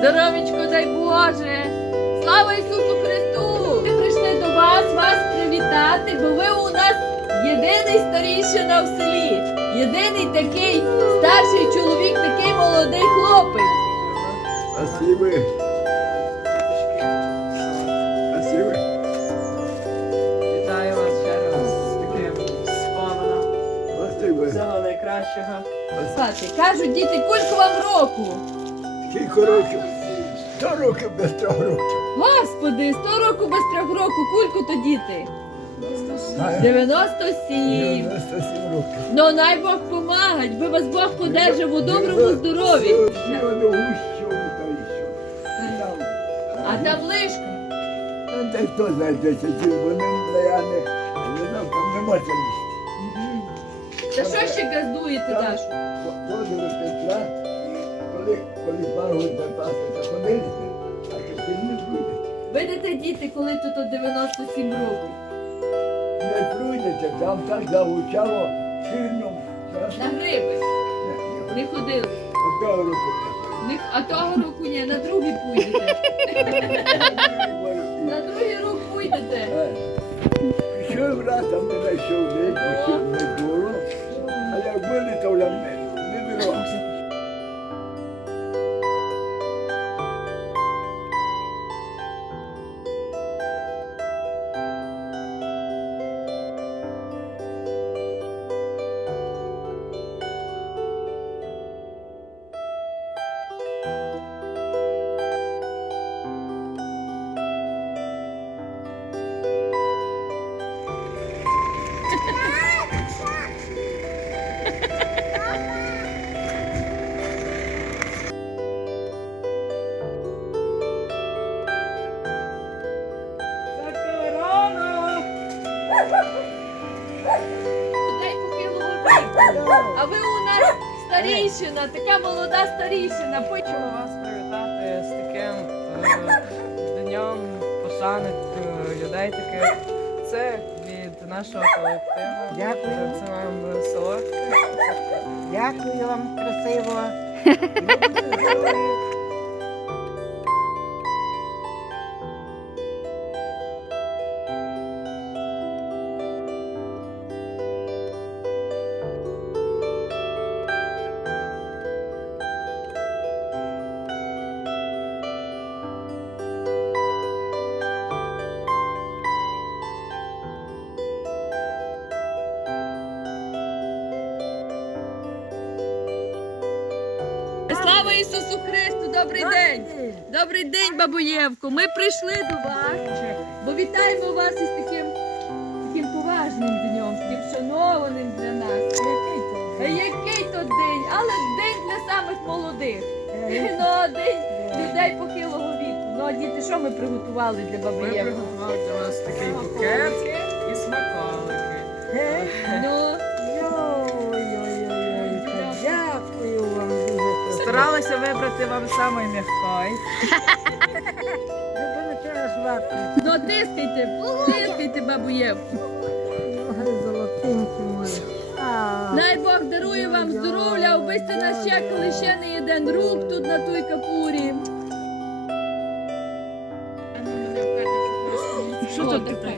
Здоровічко, дай Боже! Слава Ісусу Христу! Ми прийшли до вас, вас привітати, бо ви у нас єдиний старішина в селі. Єдиний такий старший чоловік, такий молодий хлопець. Спасибо. Спасибо. Вітаю вас ще раз з таким споменом. Спасибо. Всього найкращого. Кажуть, діти, кульку вам року. Скільки років? Сто років без трьох років. Господи, 100 років без трьох року, кульку то діти. 97. 97 років. Ну най Бог помагать, би вас Бог подержав у доброму здоров'ї. А там лишка. Ну, Та хто знає, де сидів, бо не, я не, не там не можна їсти. Та що ще газдуєте, Дашу? Ходили Петра, коли, коли пасти, запасися ходили, а не прийдете. Видите, діти, коли тут от 97 років. Не прийдете, там так заучало сильно. На гриби не ходили. А того року ні, на другий пойдете. А ви у нас старійшина, така молода старійшина. Пой- Хочемо вас привітати з таким е, днем пошани е, людей таких. Це від нашого колективу. Дякую. Це вам село. Дякую вам красиво. Ісусу Христу! Добрий день! Добрий день, бабуєвко! Ми прийшли до вас, бо вітаємо вас із таким, таким поважним днем, таким шанованим для нас. Який то день, але день для самих молодих. Ну, день людей похилого віку. Ну, а діти, що ми приготували для Ми бабуєвки? приготували для вас такий букет і смаколики. Ну, дуже. Старалися вибрати вам самий м'який. Вату. ну тискайте, мої. А, Дай Бог дарує вам здоров'я, убисти нас ще, коли ще не один рук тут на той капурі. Що тут таке?